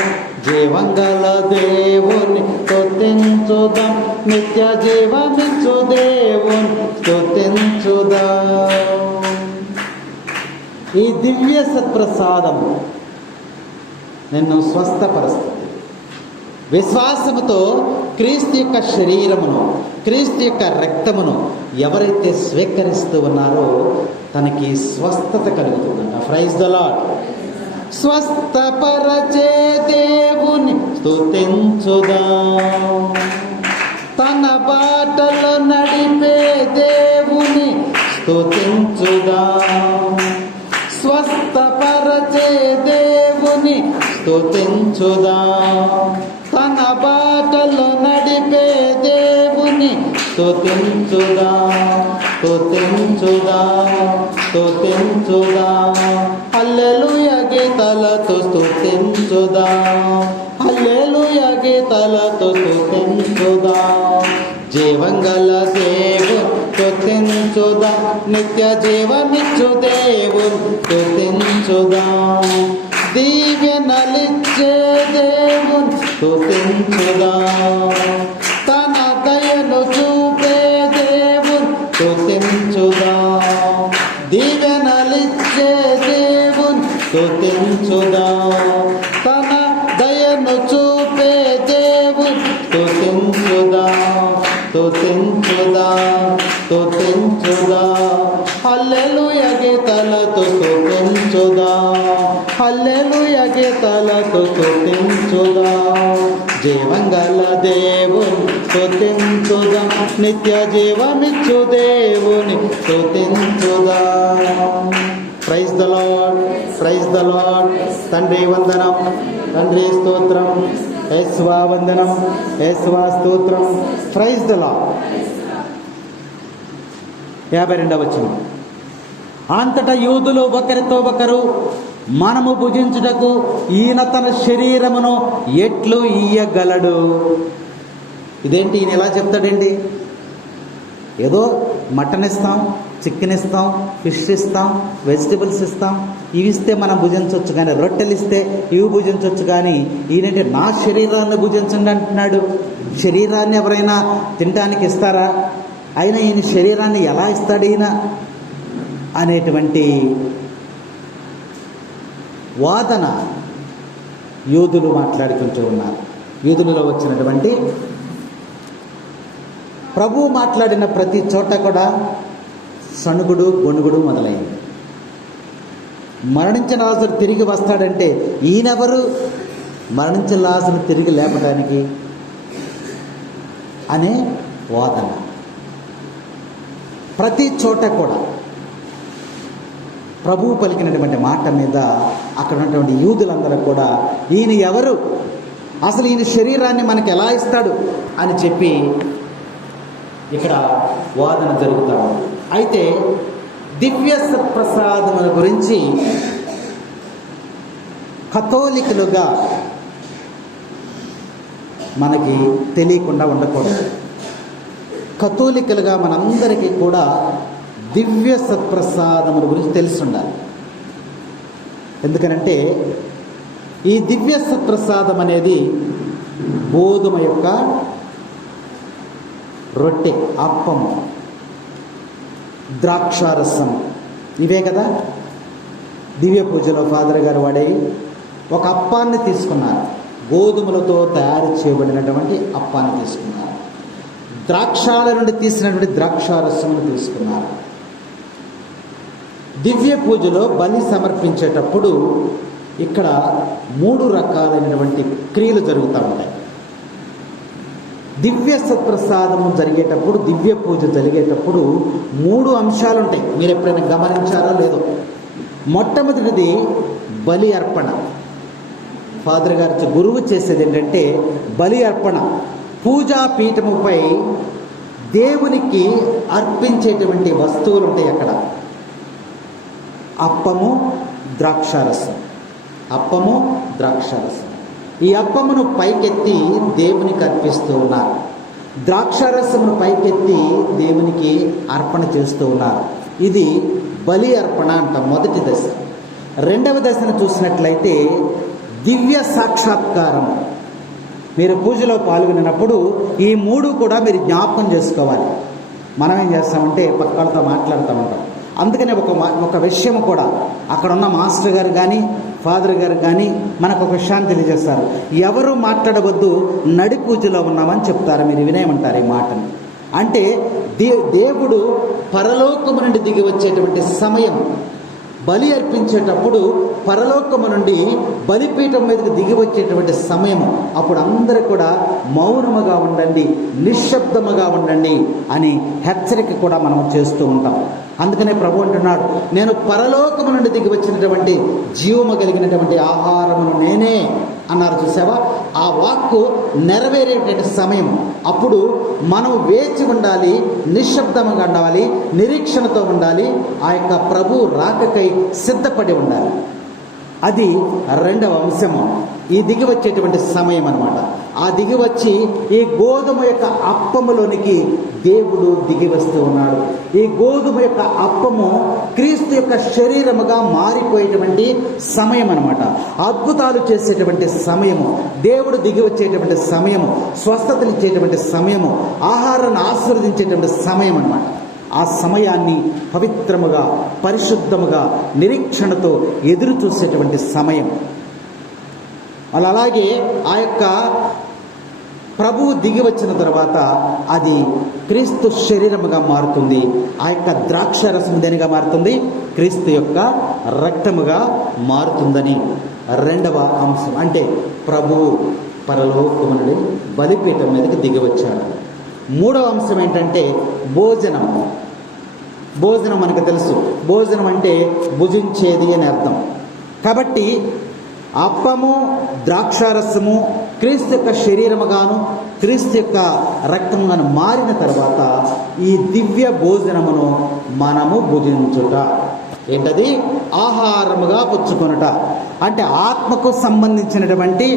జీవంగల దేవుని స్తుతించుదాం, నిత్య జీవమిచ్చు దేవుని స్తుతించుదాం. ఈ దివ్య సత్ప్రసాదం నిన్ను స్వస్థపరుస్తుంది. విశ్వాసముతో క్రీస్తు యొక్క శరీరమును, క్రీస్తు యొక్క రక్తమును ఎవరైతే స్వీకరిస్తూ ఉన్నారో తనకి స్వస్థత కలుగుతుందంట. Praise the Lord. స్వస్థపరచే దేవుని స్తుతించుదాం, తన బాటలు స్తుతించుదాం. తన బాటలో నడిపే దేవుని స్తుతించుదాం, స్తుతించుదాం, స్తుతించుదాం. హల్లెలూయా గీతాలతో స్తుతించుదాం, హల్లెలూయా గీతాలతో స్తుతించుదాం. జీవంగల దేవుని స్తుతించుదాం, నిత్య జీవమిచ్చు దేవుని స్తుతించుదాం. దీవెనలిచ్చే దేవుని స్తుతించుదాం, తన దయను చూపే దేవుని స్తుతించుదాం. దీవెనలిచ్చే దేవుని స్తుతించుదాం, తన దయను చూపే దేవుని స్తుతించుదాం, స్తుతించుదాం, స్తుతించుదాం. హల్లెలూయా గీతాలతో స్తుతించుదాం, హల్లెలూయా గీతాలతో స్తుతించుదాం. జీవంగల దేవుని స్తుతించుదాం, నిత్య జీవమిచ్చు దేవుని స్తుతించుదాం. Praise the lord, praise the Lord. తండ్రి వందనం, తండ్రి స్తోత్రం, యేసువా వందనం, యేసువా స్తోత్రం. Praise the lord. 52వ వచనం. అంతటా యూదులు ఒకరితో ఒకరు, మనము భుజించుటకు ఈయన తన శరీరమును ఎట్లు ఇయ్యగలడు? ఇదేంటి, ఈయన ఎలా చెప్తాడండి? ఏదో మటన్ ఇస్తాం, చికెన్ ఇస్తాం, ఫిష్ ఇస్తాం, వెజిటబుల్స్ ఇస్తాం, ఇవి ఇస్తే మనం భుజించవచ్చు, కానీ రొట్టెలు ఇస్తే ఇవి భుజించవచ్చు, కానీ ఈయనంటే నా శరీరాన్ని భుజించండి అంటున్నాడు. శరీరాన్ని ఎవరైనా తినడానికి ఇస్తారా? అయినా ఈయన శరీరాన్ని ఎలా ఇస్తాడు ఈయన అనేటువంటి వాదన యూదులు మాట్లాడుకుంటూ ఉన్నారు. యూదులలో వచ్చినటువంటి ప్రభువు మాట్లాడిన ప్రతి చోట కూడా సణుగుడు గొణుగుడు మొదలైంది. మరణించిన లాజరు తిరిగి వస్తాడంటే ఈయనెవరు మరణించిన లాజరు తిరిగి లేపడానికి అనే వాదన ప్రతి చోట కూడా. ప్రభువు పలికినటువంటి మాట మీద అక్కడ ఉన్నటువంటి యూదులందరూ కూడా ఈయన ఎవరు, అసలు ఈయన శరీరాన్ని మనకు ఎలా ఇస్తాడు అని చెప్పి ఇక్కడ వాదన జరుగుతూ ఉంది. అయితే దివ్య ప్రసాదముల గురించి కథోలికులుగా మనకి తెలియకుండా ఉండకూడదు. కథోలికులుగా మనందరికీ కూడా దివ్య సత్ప్రసాదముల గురించి తెలిసి ఉండాలి. ఎందుకనంటే ఈ దివ్య సత్ప్రసాదం అనేది గోధుమ యొక్క రొట్టె, అప్పము, ద్రాక్షారసం, ఇవే కదా. దివ్య పూజలో ఫాదర్ గారు వాడే ఒక అప్పాన్ని తీసుకున్నారు, గోధుమలతో తయారు చేయబడినటువంటి అప్పాన్ని తీసుకున్నారు. ద్రాక్షాల నుండి తీసినటువంటి ద్రాక్షారసమును తీసుకున్నారు. దివ్య పూజలో బలి సమర్పించేటప్పుడు ఇక్కడ 3 రకాలైనటువంటి క్రియలు జరుగుతూ ఉంటాయి. దివ్య సత్ప్రసాదము జరిగేటప్పుడు, దివ్య పూజ జరిగేటప్పుడు 3 అంశాలు ఉంటాయి. మీరు ఎప్పుడైనా గమనించారో లేదో. మొట్టమొదటిది బలి అర్పణ. ఫాదర్ గారు గురువు చేసేది ఏంటంటే బలి అర్పణ. పూజా పీఠముపై దేవునికి అర్పించేటువంటి వస్తువులు ఉంటాయి అక్కడ. అప్పము, ద్రాక్షారసం, అప్పము, ద్రాక్షారసం. ఈ అప్పమును పైకెత్తి దేవునికి అర్పిస్తూ ఉన్నారు, ద్రాక్షారసమును పైకెత్తి దేవునికి అర్పణ చేస్తూ ఉన్నారు. ఇది బలి అర్పణ అంట, మొదటి దశ. రెండవ దశను చూసినట్లయితే దివ్య సాక్షాత్కారం. మీరు పూజలో పాల్గొన్నప్పుడు ఈ 3 కూడా మీరు జ్ఞాపకం చేసుకోవాలి. మనం ఏం చేస్తామంటే పక్కలతో మాట్లాడుతూ ఉంటాం. అందుకనే ఒక విషయం కూడా అక్కడ ఉన్న మాస్టర్ గారు కానీ ఫాదర్ గారు కానీ మనకు ఒక విషయాన్ని తెలియజేస్తారు. ఎవరు మాట్లాడవద్దు, నడి పూజలో ఉన్నామని చెప్తారు. మీరు వినేయమంటారు ఈ మాటను. అంటే దేవుడు పరలోకము నుండి దిగి వచ్చేటువంటి సమయం. బలి అర్పించేటప్పుడు పరలోకము నుండి బలిపీఠం మీదకి దిగి వచ్చేటువంటి సమయము. అప్పుడు అందరూ కూడా మౌనముగా ఉండండి, నిశ్శబ్దముగా ఉండండి అని హెచ్చరిక కూడా మనం చేస్తూ ఉంటాం. అందుకనే ప్రభు అంటున్నాడు, నేను పరలోకము నుండి దిగి వచ్చినటువంటి జీవము కలిగినటువంటి ఆహారమును నేనే అన్నారు. చూసావా? ఆ వాక్కు నెరవేరేటువంటి సమయం. అప్పుడు మనం వేచి ఉండాలి, నిశ్శబ్దంగా ఉండాలి, నిరీక్షణతో ఉండాలి, ఆ యొక్క ప్రభు రాకకై సిద్ధపడి ఉండాలి. అది రెండవ అంశము, ఈ దిగి వచ్చేటువంటి సమయం అన్నమాట. ఆ దిగి వచ్చి ఈ గోధుమ యొక్క అప్పములోనికి దేవుడు దిగి వస్తూ ఉన్నాడు. ఈ గోధుమ యొక్క అప్పము క్రీస్తు యొక్క శరీరముగా మారిపోయేటువంటి సమయం అన్నమాట. అద్భుతాలు చేసేటువంటి సమయము, దేవుడు దిగి వచ్చేటువంటి సమయము, స్వస్థతనిచ్చేటువంటి సమయము, ఆహారాన్ని ఆశీర్వదించేటువంటి సమయం అన్నమాట. ఆ సమయాన్ని పవిత్రముగా, పరిశుద్ధముగా, నిరీక్షణతో ఎదురు చూసేటువంటి సమయం. అలాగే ఆ యొక్క ప్రభువు దిగి వచ్చిన తర్వాత అది క్రీస్తు శరీరముగా మారుతుంది. ఆ యొక్క ద్రాక్షారసం దేనిగా మారుతుంది? క్రీస్తు యొక్క రక్తముగా మారుతుందని రెండవ అంశం. అంటే ప్రభువు పరలోకము నుండి బలిపీఠం మీదకి దిగి వచ్చాడు. మూడవ అంశం ఏంటంటే భోజనం. భోజనం మనకు తెలుసు, భోజనం అంటే భుజించేది అని అర్థం. కాబట్టి అప్పము, ద్రాక్షారసము క్రీస్తు యొక్క శరీరముగాను క్రీస్తు యొక్క రక్తముగాను మారిన తర్వాత ఈ దివ్య భోజనమును మనము భుజించుట. ఏంటది? ఆహారముగా పుచ్చుకొనుట. అంటే ఆత్మకు సంబంధించినటువంటి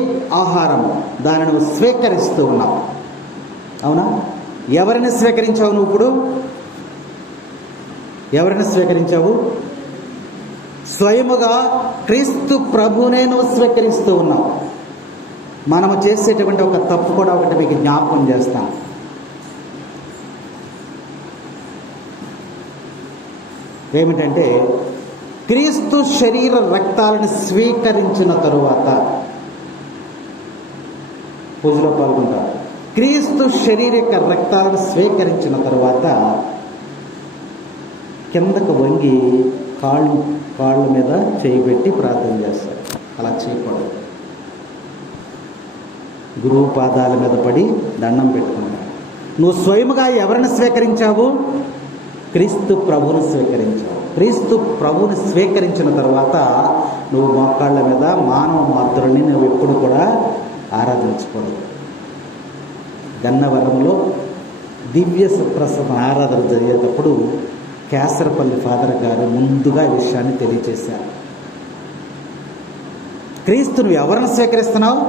ఆహారము, దానిని నువ్వు స్వీకరిస్తూ ఉన్నావు. అవునా? ఎవరిని స్వీకరించావు నువ్వు? ఇప్పుడు ఎవరిని స్వీకరించావు? స్వయముగా క్రీస్తు ప్రభునే నువ్వు స్వీకరిస్తూ ఉన్నావు. మనము చేసేటువంటి ఒక తప్పు కూడా ఒకటి మీకు జ్ఞాపకం చేస్తాను. ఏమిటంటే, క్రీస్తు శరీర రక్తాలను స్వీకరించిన తరువాత పూజలో పాల్గొంటారు. క్రీస్తు శరీరక రక్తాలను స్వీకరించిన తరువాత కిందకు వంగి కాళ్ళ మీద చేయి పెట్టి ప్రార్థన చేస్తారు. అలా చేయకూడదు. గురువు పాదాల మీద పడి దండం పెట్టుకున్నాడు. నువ్వు స్వయముగా ఎవరిని స్వీకరించావు? క్రీస్తు ప్రభువును స్వీకరించావు. క్రీస్తు ప్రభువుని స్వీకరించిన తర్వాత నువ్వు మోకాళ్ళ మీద మానవ మాతృని నువ్వు ఎప్పుడు కూడా ఆరాధించకూడదు. గన్నవరంలో దివ్య సప్రసాద ఆరాధన జరిగేటప్పుడు కేసరపల్లి ఫాదర్ గారు ముందుగా ఈ విషయాన్ని తెలియజేశారు. క్రీస్తును ఎవరిని స్వీకరిస్తున్నావు?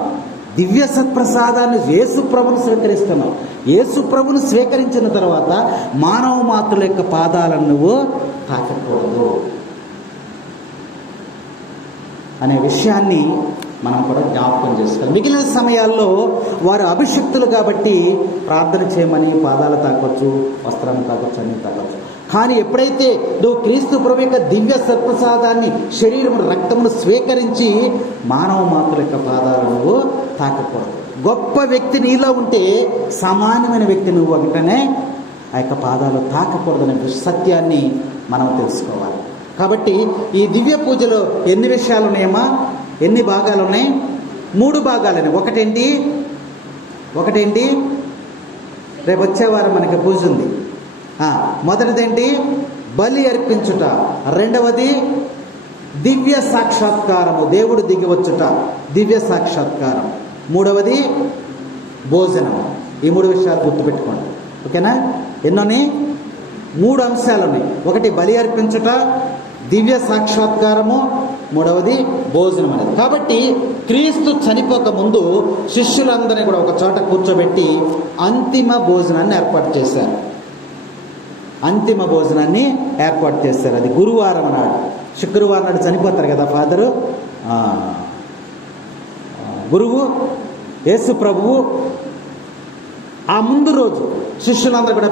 దివ్య సత్ప్రసాదాన్ని యేసు ప్రభుని స్వీకరిస్తున్నావు. యేసు ప్రభుని స్వీకరించిన తర్వాత మానవ మాతృల యొక్క పాదాలను నువ్వు తాకకూడదు అనే విషయాన్ని మనం కూడా జ్ఞాపకం చేసుకోవాలి. మిగిలిన సమయాల్లో వారు అభిషిక్తులు కాబట్టి ప్రార్థన చేయమని పాదాలు తాకొచ్చు, వస్త్రాన్ని తాకొచ్చు, అన్నీ తాకొచ్చు. కానీ ఎప్పుడైతే నువ్వు క్రీస్తు ప్రభు యొక్క దివ్య సత్ప్రసాదాన్ని, శరీరము రక్తమును స్వీకరించి మానవ మాతృల యొక్క పాదాలను నువ్వు తాకకూడదు. గొప్ప వ్యక్తి నీలో ఉంటే సామాన్యమైన వ్యక్తి నువ్వు వెంటనే ఆ యొక్క పాదాలు తాకకూడదనే సత్యాన్ని మనం తెలుసుకోవాలి. కాబట్టి ఈ దివ్య పూజలో ఎన్ని విషయాలు ఉన్నాయమ్మా? ఎన్ని భాగాలు ఉన్నాయి? 3 భాగాలని. ఒకటేంటి రేపు వచ్చేవారం మనకి పూజ ఉంది. మొదటిదేంటి? బలి అర్పించుట. రెండవది దివ్య సాక్షాత్కారము, దేవుడు దిగి వచ్చుట, దివ్య సాక్షాత్కారం. మూడవది భోజనం. ఈ 3 విషయాలు గుర్తుపెట్టుకోండి. ఓకేనా? ఎన్నోని? 3 అంశాలు ఉన్నాయి. ఒకటి బలి అర్పించుట, దివ్య సాక్షాత్కారము, మూడవది భోజనం అనేది. కాబట్టి క్రీస్తు చనిపోక ముందు శిష్యులందరినీ కూడా ఒక చోట కూర్చోబెట్టి అంతిమ భోజనాన్ని ఏర్పాటు చేశారు. అంతిమ భోజనాన్ని ఏర్పాటు చేశారు. అది గురువారం నాడు. శుక్రవారం నాడు చనిపోతారు కదా ఫాదరు. గురువు యేసు ప్రభువు ఆ ముందు రోజు శిష్యులందరూ కూడా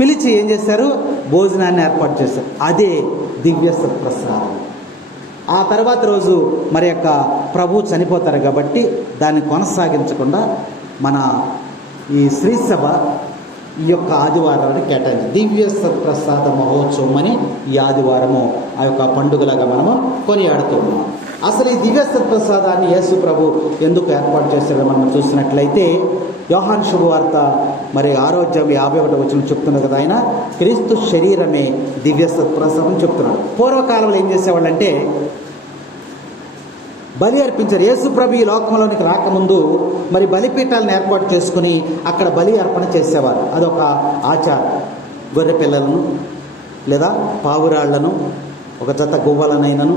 పిలిచి ఏం చేశారు? భోజనాన్ని ఏర్పాటు చేశారు. అదే దివ్య సత్ప్రసాదం. ఆ తర్వాత రోజు మరి యొక్క ప్రభు చనిపోతారు కాబట్టి దాన్ని కొనసాగించకుండా మన ఈ శ్రీసభ ఈ యొక్క ఆదివారాన్ని కేటాయించి దివ్య సత్ప్రసాద మహోత్సవం అని ఈ ఆదివారము ఆ యొక్క పండుగలాగా మనము కొనియాడుతూ ఉన్నాం. అసలు ఈ దివ్య సత్ప్రసాదాన్ని యేసు ప్రభు ఎందుకు ఏర్పాటు చేశాడో మనం చూసినట్లయితే యోహాను శుభవార్త మరి 6:51 వచనం చెప్తున్నారు కదా, ఆయన క్రీస్తు శరీరమే దివ్య సత్ప్రసాదం చెప్తున్నాడు. పూర్వకాలంలో ఏం చేసేవాళ్ళంటే బలి అర్పించారు. యేసు ప్రభు ఈ లోకంలోనికి రాకముందు మరి బలిపీఠాలను ఏర్పాటు చేసుకుని అక్కడ బలి అర్పణ చేసేవారు. అదొక ఆచారం. గొర్రె పిల్లలను లేదా పావురాళ్లను ఒక జత గువ్వలనైనను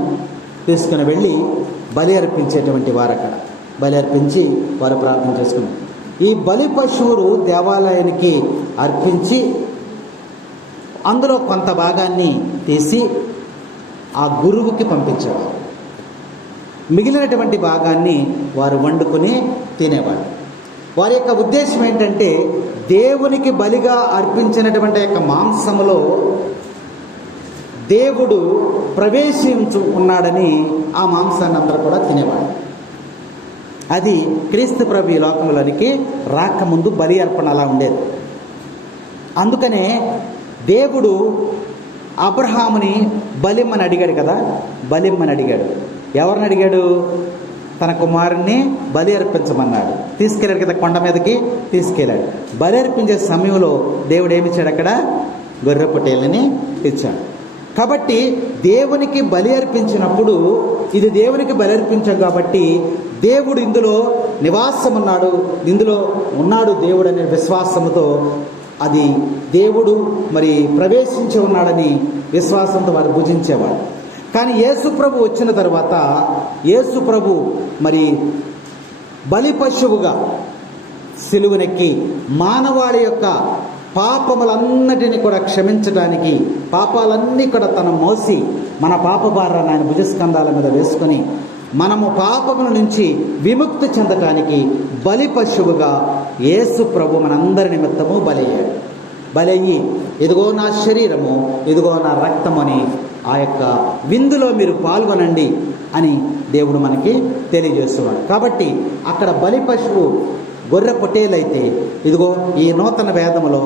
తీసుకుని వెళ్ళి బలి అర్పించేటువంటి వారు అక్కడ బలి అర్పించి వారు ప్రార్థన చేసుకున్నారు. ఈ బలి పశువులు దేవాలయానికి అర్పించి అందులో కొంత భాగాన్ని తీసి ఆ గురువుకి పంపించేవారు. మిగిలినటువంటి భాగాన్ని వారు వండుకొని తినేవారు. వారి యొక్క ఉద్దేశం ఏంటంటే దేవునికి బలిగా అర్పించినటువంటి యొక్క మాంసములో దేవుడు ప్రవేశించు ఉన్నాడని ఆ మాంసాన్ని అందరూ కూడా తినేవాడు. అది క్రీస్తు ప్రభు ఈ లోకంలోనికి రాకముందు బలి అర్పణ అలా ఉండేది. అందుకనే దేవుడు అబ్రహాముని బలిమ్మని అడిగాడు కదా, బలిమ్మని అడిగాడు. ఎవరిని అడిగాడు? తన కుమారుణ్ణి బలి అర్పించమన్నాడు. తీసుకెళ్ళాడు కదా, కొండ మీదకి తీసుకెళ్ళాడు. బలి అర్పించే సమయంలో దేవుడు ఏమిచ్చాడు? అక్కడ గొర్రె పొట్టేళ్ళని ఇచ్చాడు. కాబట్టి దేవునికి బలి అర్పించినప్పుడు ఇది దేవునికి బలి అర్పించాం కాబట్టి దేవుడు ఇందులో నివాసం ఉన్నాడు, ఇందులో ఉన్నాడు దేవుడు అనే విశ్వాసంతో అది దేవుడు మరి ప్రవేశించి ఉన్నాడని విశ్వాసంతో వారు భుజించేవాడు. కానీ యేసు ప్రభు వచ్చిన తర్వాత యేసు ప్రభు మరి బలి పశువుగా సిలువనెక్కి మానవాళి యొక్క పాపములన్నిటినీ కూడా క్షమించడానికి, పాపాలన్నీ కూడా తన మోసి మన పాప భారాన్ని ఆయన భుజస్కంధాల మీద వేసుకొని మనము పాపముల నుంచి విముక్తి చెందటానికి బలి పశువుగా యేసు ప్రభు మనందరి నిమిత్తము బలయ్యాడు. బలయ్యి ఇదిగో నా శరీరము, ఇదిగో నా రక్తం అని ఆ యొక్క విందులో మీరు పాల్గొనండి అని దేవుడు మనకి తెలియజేస్తున్నాడు. కాబట్టి అక్కడ బలి పశువు గొర్రె పొట్టేలైతే ఇదిగో ఈ నూతన వేదములో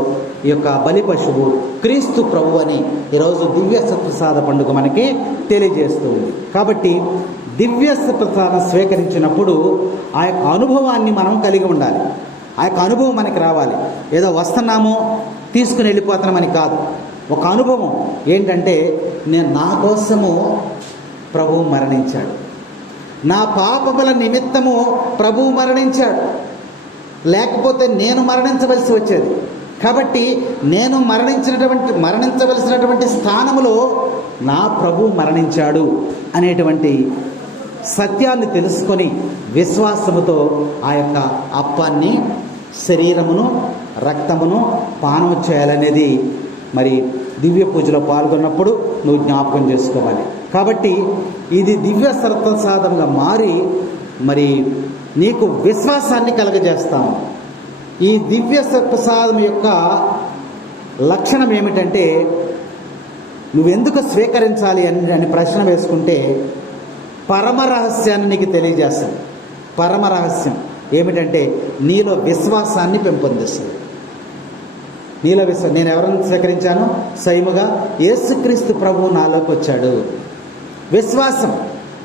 ఈ యొక్క బలి పశువు క్రీస్తు ప్రభు అని ఈరోజు దివ్య సత్ప్రసాద పండుగ మనకి తెలియజేస్తుంది. కాబట్టి దివ్య సత్ప్రసాదం స్వీకరించినప్పుడు ఆ యొక్క అనుభవాన్ని మనం కలిగి ఉండాలి. ఆ యొక్క అనుభవం మనకి రావాలి. ఏదో వస్తున్నామో తీసుకుని వెళ్ళిపోతున్నామని కాదు. ఒక అనుభవం ఏంటంటే నా కోసము ప్రభువు మరణించాడు, నా పాపముల నిమిత్తము ప్రభువు మరణించాడు, లేకపోతే నేను మరణించవలసి వచ్చేది. కాబట్టి నేను మరణించవలసినటువంటి స్థానములో నా ప్రభువు మరణించాడు అనేటువంటి సత్యాన్ని తెలుసుకొని విశ్వాసముతో ఆ యొక్క అప్పాన్ని, శరీరమును, రక్తమును పానము చేయాలనేది మరి దివ్య పూజలో పాల్గొన్నప్పుడు నువ్వు జ్ఞాపకం చేసుకోవాలి. కాబట్టి ఇది దివ్య సత్ప్రసాదంగా మారి మరి నీకు విశ్వాసాన్ని కలగజేస్తాము. ఈ దివ్య సత్ప్రసాదం యొక్క లక్షణం ఏమిటంటే నువ్వెందుకు స్వీకరించాలి అని ప్రశ్న వేసుకుంటే పరమ రహస్యాన్ని నీకు తెలియజేస్తాను. పరమ రహస్యం ఏమిటంటే నీలో విశ్వాసాన్ని పెంపొందిస్తుంది. నీలో నేను ఎవరిని స్వీకరించాను? స్వయముగా యేసుక్రీస్తు ప్రభువు నాలోకి వచ్చాడు. విశ్వాసం.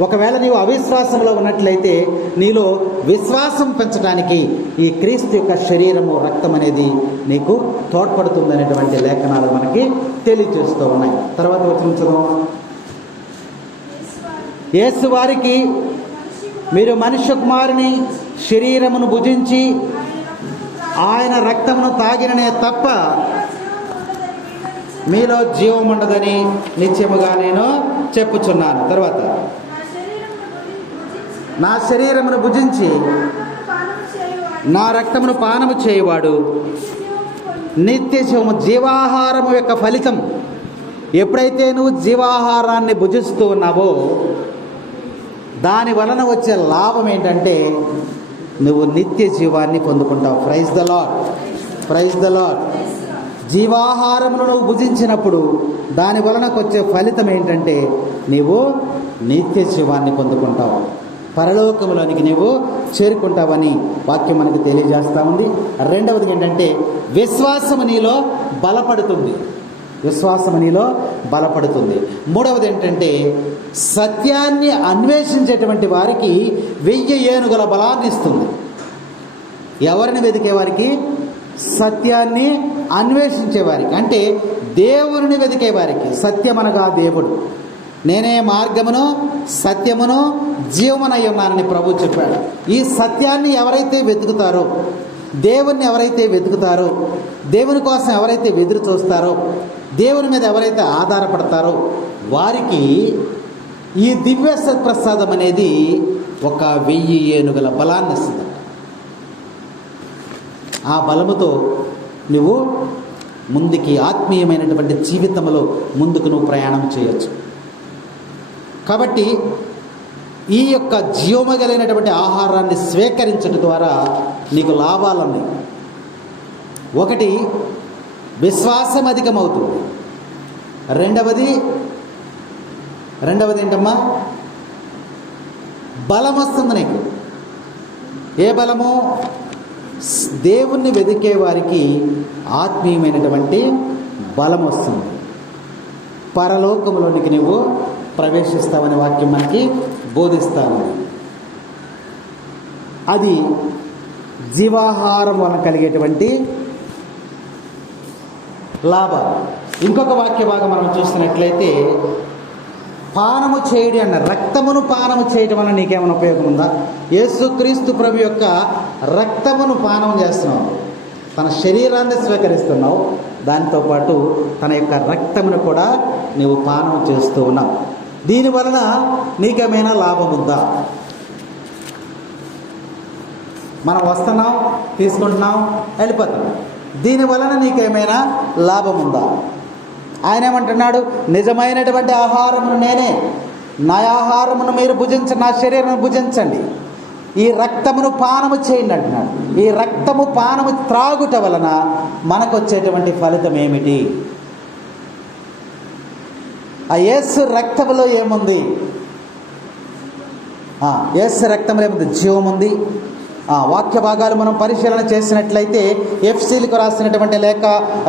ఒకవేళ నీవు అవిశ్వాసంలో ఉన్నట్లయితే నీలో విశ్వాసం పెంచడానికి ఈ క్రీస్తు యొక్క శరీరము, రక్తం అనేది నీకు తోడ్పడుతుందనేటువంటి లేఖనాలు మనకి తెలియజేస్తూ ఉన్నాయి. తర్వాత వచ్చిన యేసు వారికి మీరు మనుష్య కుమారుని శరీరమును భుజించి ఆయన రక్తమును తాగిననే తప్ప మీలో జీవం ఉండదని నిత్యముగా నేను చెప్పుచున్నాను. తర్వాత నా శరీరమును భుజించి నా రక్తమును పానము చేయువాడు నిత్య జీవము. జీవాహారము యొక్క ఫలితం. ఎప్పుడైతే నువ్వు జీవాహారాన్ని భుజిస్తూ ఉన్నావో దాని వలన వచ్చే లాభం ఏంటంటే నువ్వు నిత్య జీవాన్ని పొందుకుంటావు. Praise the lord, praise the Lord. జీవాహారమును నువ్వు భుజించినప్పుడు దాని వలన వచ్చే ఫలితం ఏంటంటే నీవు నిత్య జీవాన్ని పొందుకుంటావు, పరలోకములోనికి నీవు చేరుకుంటావని వాక్యం మనకు తెలియజేస్తూ ఉంది. రెండవది ఏంటంటే విశ్వాసము నీలో బలపడుతుంది. విశ్వాసము నీలో బలపడుతుంది. మూడవది ఏంటంటే సత్యాన్ని అన్వేషించేటువంటి వారికి 1000 ఏనుగుల బలాన్ని ఇస్తుంది. ఎవరిని వెతికే వారికి? సత్యాన్ని అన్వేషించే వారికి, అంటే దేవుని వెతికే వారికి. సత్యమనగా దేవుడు, నేనే మార్గమును సత్యమును జీవమునై ఉన్నానని ప్రభు చెప్పాడు. ఈ సత్యాన్ని ఎవరైతే వెతుకుతారో, దేవుణ్ణి ఎవరైతే వెతుకుతారో, దేవుని కోసం ఎవరైతే ఎదురు చూస్తారో, దేవుని మీద ఎవరైతే ఆధారపడతారో వారికి ఈ దివ్య సత్ప్రసాదం అనేది ఒక 1000 ఏనుగుల బలాన్ని ఇస్తుంది. ఆ బలముతో నువ్వు ముందుకి ఆత్మీయమైనటువంటి జీవితంలో ముందుకు నువ్వు ప్రయాణం చేయొచ్చు. కాబట్టి ఈ యొక్క జీవము కలిగినటువంటి ఆహారాన్ని స్వీకరించడం ద్వారా నీకు లాభాలున్నాయి. ఒకటి, విశ్వాసం అధికమవుతుంది. రెండవది ఏంటమ్మా? బలం వస్తుంది నీకు. ఏ బలము? దేవుణ్ణి వెతికే వారికి ఆత్మీయమైనటువంటి బలం వస్తుంది. పరలోకంలోనికి నువ్వు ప్రవేశిస్తావనే వాక్యం మనకి బోధిస్తాను. అది జీవాహారం వలన కలిగేటువంటి లాభాలు. ఇంకొక వాక్య భాగం మనం చూసినట్లయితే, పానము చేయడం అన్న, రక్తమును పానము చేయడం వల్ల నీకేమైనా ఉపయోగం ఉందా? యేసుక్రీస్తు ప్రభు యొక్క రక్తమును పానం చేస్తున్నావు, తన శరీరాన్ని స్వీకరిస్తున్నావు, దాంతోపాటు తన యొక్క రక్తమును కూడా నీవు పానం చేస్తూ ఉన్నావు. దీనివలన నీకేమైనా లాభం ఉందా? మనం వస్తున్నాం, తీసుకుంటున్నాం, వెళ్ళిపోతున్నాం. దీనివలన నీకేమైనా లాభం ఉందా? ఆయన ఏమంటున్నాడు? నిజమైనటువంటి ఆహారమును నేనే, నా ఆహారమును మీరు భుజించండి, నా శరీరమును భుజించండి, ఈ రక్తమును పానము చేయండి అంటున్నాడు. ఈ రక్తము పానము త్రాగుట వలన మనకు వచ్చేటువంటి ఫలితం ఏమిటి? ఆ యేసు రక్తములో ఏముంది? యేసు రక్తంలో ఏముంది? జీవం ఉంది. వాక్య భాగాలు మనం పరిశీలన చేసినట్లయితే ఎఫ్సీలకు రాసినటువంటి లేఖ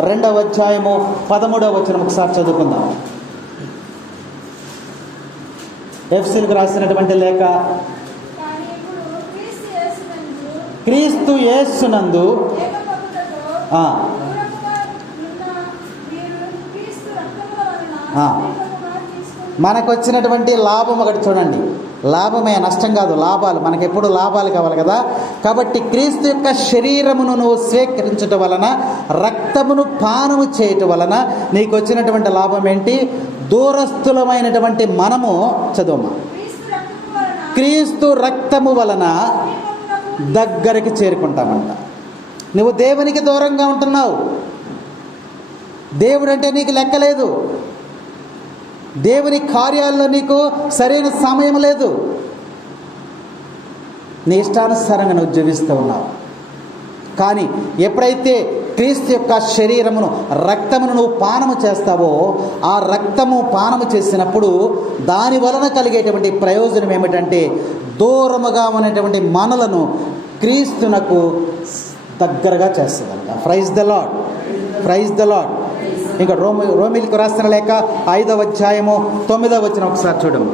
2వ అధ్యాయము 13వ వచనం ఒకసారి చదువుకుందాం. ఎఫ్సీలకు రాసినటువంటి లేఖ, క్రీస్తు యేసునందు మనకు వచ్చినటువంటి లాభం ఒకటి చూడండి. లాభమే, నష్టం కాదు, లాభాలు. మనకి ఎప్పుడు లాభాలు కావాలి కదా. కాబట్టి క్రీస్తు యొక్క శరీరమును నువ్వు స్వీకరించటం వలన, రక్తమును పానము చేయటం వలన నీకు వచ్చినటువంటి లాభం ఏంటి? దూరస్థులమైనటువంటి మనము, చదువుమా, క్రీస్తు రక్తము వలన దగ్గరికి చేరుకుంటామంట. నువ్వు దేవునికి దూరంగా ఉంటున్నావు. దేవుడు అంటే నీకు లెక్కలేదు. దేవుని కార్యాల్లో నీకు సరైన సమయం లేదు. నీ ఇష్టానుసారంగా నువ్వు జీవిస్తూ ఉన్నావు. కానీ ఎప్పుడైతే క్రీస్తు యొక్క శరీరమును, రక్తమును నువ్వు పానము చేస్తావో, ఆ రక్తము పానము చేసినప్పుడు దాని వలన కలిగేటువంటి ప్రయోజనం ఏమిటంటే, దూరముగా ఉన్నటువంటి మనలను క్రీస్తునకు దగ్గరగా చేస్తుందంట. Praise the lord, praise the lord. ఇంకా రోమిలకు రాసిన లేక 5వ అధ్యాయము 9వ వచనం ఒకసారి చూడము.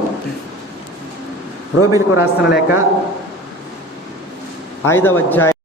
రోమిలకు రాసిన లేక 5వ అధ్యాయం